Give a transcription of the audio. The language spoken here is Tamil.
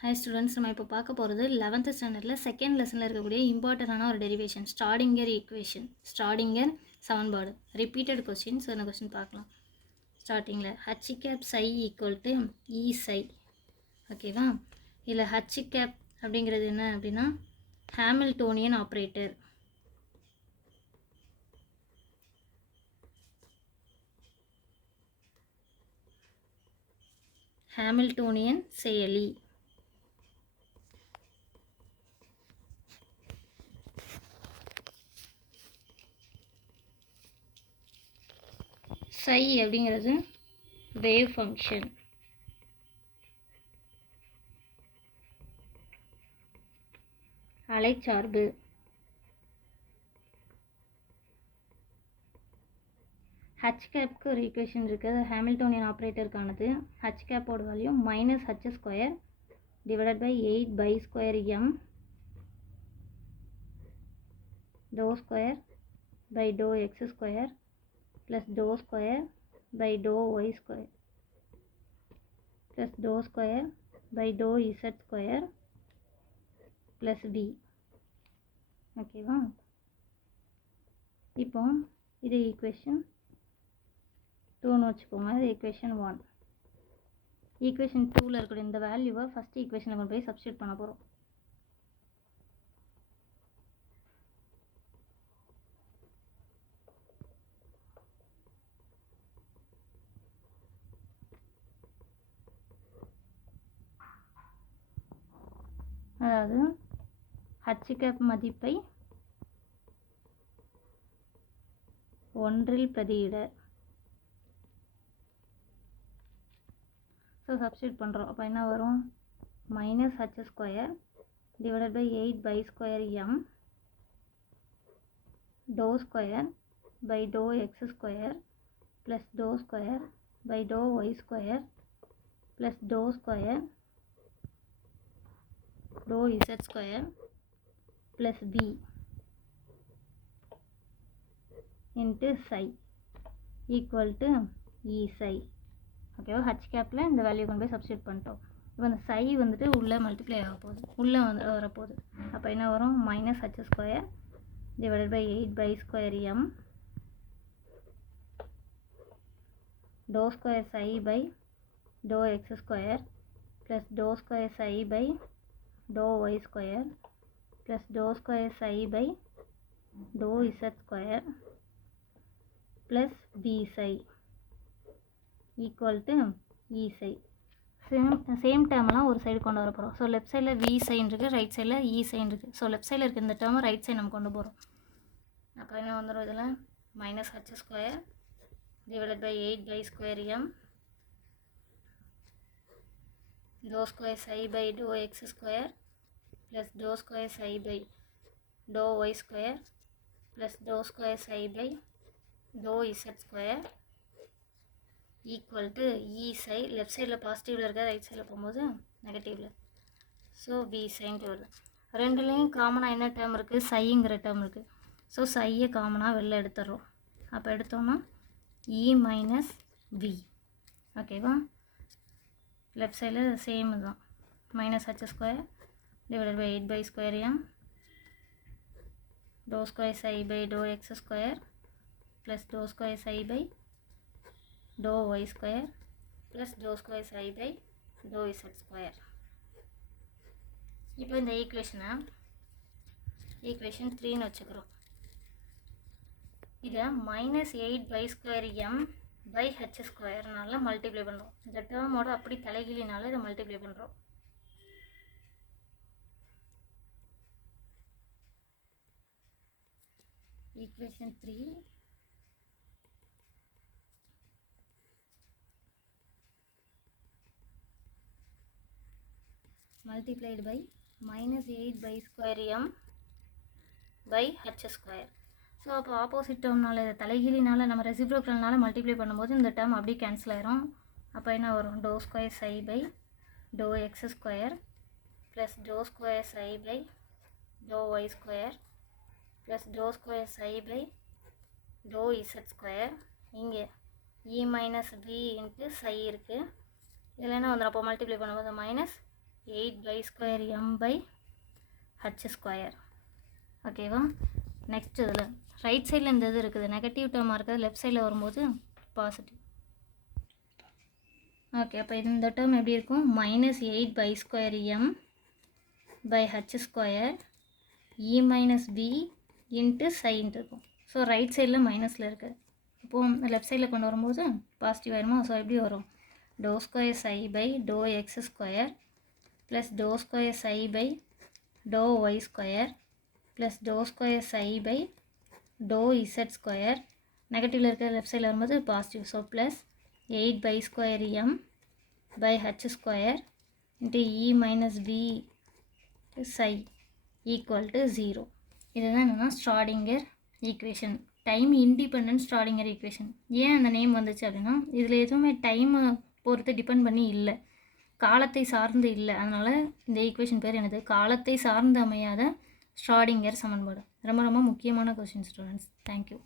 ஹாய் ஸ்டூடெண்ட்ஸ், நம்ம இப்போ பார்க்க போகிறது 11th ஸ்டாண்டர்டில் செகண்ட் லெசனில் இருக்கக்கூடிய இம்பார்ட்டண்டான ஒரு டெரிவேஷன், ஸ்டார்டிங்கர் ஈக்குவேஷன், ஸ்டார்டிங்கர் சமன்பாடு, ரிப்பீட்டட் கொஸ்டின். ஸோ இந்த கொஸ்டின் பார்க்கலாம். ஸ்டார்டிங்கில் H cap psi equal to E psi. ஓகேவா? இல்லை ஹச் கேப் அப்படிங்கிறது என்ன அப்படின்னா ஹாமில்டோனியன் ஆப்ரேட்டர். ஹாமில்டோனியன் செயலி. சை அப்படிங்கிறது வேவ் ஃபங்க்ஷன். அலைச்சார்பு. ஹச் கேப்க்கு ஒரு ஈக்குவேஷன் இருக்குது, ஹாமில்டோனியன் ஆப்ரேட்டருக்கானது. ஹச் கேப்போட value minus H square divided by 8 pi square m to square by to x square plus to square by to y square plus to square by to z square plus V. ஓகேவா? இப்போ இது ஈக்குவேஷன் 2ன்னு வச்சுக்கோங்க. இது ஈக்குவேஷன் 1. ஈக்குவேஷன் 2ல் இருக்கக்கூடிய இந்த வேல்யூவை ஃபஸ்ட் ஈக்குவேஷனில் கொண்டு போய் சப்ஸ்டியூட் பண்ண போகிறோம். அதாவது ஹச் கேப் மதிப்பை 1ல் பிரதியிட. ஸோ சப்ஸ்டியூட் பண்ணுறோம். அப்போ என்ன வரும்? Minus H square divided by 8 pi square m to square by to x square plus to square by to y square plus to square do z square plus V into psi equal to E psi. ஓகேவா? ஹச் கேப்பில் இந்த வேல்யூ கொண்டு போய் சப்ஸ்டியூட் பண்ணிட்டோம். இப்போ இந்த சை வந்துட்டு உள்ளே மல்டிப்ளை ஆக போகுது, உள்ளே வரப்போகுது. அப்போ என்ன வரும்? Minus H square divided by 8 pi square m to square psi by to x square plus to square psi by to y square plus to square psi by to z square plus V psi equal to E psi. Same டேர்ம்லாம் ஒரு சைடு கொண்டு வர போகிறோம். ஸோ லெஃப்ட் சைடில் வி சைன் இருக்குது, ரைட் சைடில் இ சைன் இருக்குது. ஸோ லெஃப்ட் சைடில் இருக்க இந்த டேர்மை ரைட் சைடு நம்ம கொண்டு போகிறோம். அப்போ என்ன வந்துடும்? இதில் minus H square divided by 8 pi square m to square psi by to x square plus to square psi by to y square plus to square psi by to z square equal to E psi. Left சைடில் பாசிட்டிவில் இருக்க, ரைட் சைடில் போகும்போது நெகட்டிவில். ஸோ வி சைன்ட்டு வருது. ரெண்டுலேயும் காமனாக என்ன டேர்ம் இருக்குது? சைங்கிற டேர்ம் இருக்குது. ஸோ சையை காமனாக வெளில எடுத்துடுறோம். அப்போ எடுத்தோம்னா இ மைனஸ் வி. ஓகேவா? லெஃப்ட் சைடில் சேம் தான். Minus H square divided by 8 pi square m to square psi by to x square plus to square psi by to y square plus to square psi by to z square. இப்போ இந்த ஈக்குவேஷனை ஈக்குவேஷன் 3ன்னு வச்சுக்கிறோம். இதை minus 8 pi square m by H ஸ்கொயர்னால மல்டிப்ளை பண்ணுறோம். இந்த டேர்மோட அப்படி தலைகீழினால இதை மல்டிப்ளை பண்ணுறோம். Equation 3 multiplied by minus 8 by square m by h square. So அப்போ ஆப்போசிட் டேர்ம்னால இதை தலைகீழினால நம்ம ரெசிப்ரோக்கல்னால மல்டிப்ளை பண்ணும்போது இந்த டேர்ம் அப்படியே கேன்சல் ஆயிரும். அப்போ என்ன வரும்? To square psi by to x square plus to square psi by to y square plus to square psi by to z square. இங்கே E minus B into psi இருக்குது. இதில் என்ன வந்துடும்? அப்போ மல்டிப்ளை பண்ணும்போது minus eight pi square m by H square. ஓகேவா? நெக்ஸ்ட் இதில் ரைட் சைடில் இந்த இது இருக்குது, நெகட்டிவ் டேர்மாக இருக்குது, லெஃப்ட் சைடில் வரும்போது பாசிட்டிவ். ஓகே, அப்போ இந்த டேர்ம் எப்படி இருக்கும்? Minus eight pi square m by H square E minus B into சைன்ட்டு இருக்கும். ஸோ ரைட் சைடில் மைனஸில் இருக்குது. இப்போது லெஃப்ட் சைடில் கொண்டு வரும்போது பாசிட்டிவ் ஆயிருமா? ஸோ எப்படி வரும்? To square psi by to x square plus to square psi by to y square plus to square psi by to z square. நெகட்டிவில் இருக்கிற லெஃப்ட் சைடில் வரும்போது positive. So plus eight pi square m by H square into E minus V psi equal to 0. இதுதான் என்னென்னா Schrodinger equation, time independent Schrodinger equation. ஏன் அந்த நேம் வந்துச்சு அப்படின்னா இதில் எதுவுமே டைமை பொறுத்து டிபெண்ட் பண்ணி இல்லை, காலத்தை சார்ந்து இல்லை. அதனால் இந்த ஈக்குவேஷன் பேர் என்னது? காலத்தை சார்ந்து அமையாத ஷ்ராடிங்கர் சமன்பாடு. ரொம்ப ரொம்ப முக்கியமான கொஸ்டின் ஸ்டூடெண்ட்ஸ். தேங்க்யூ.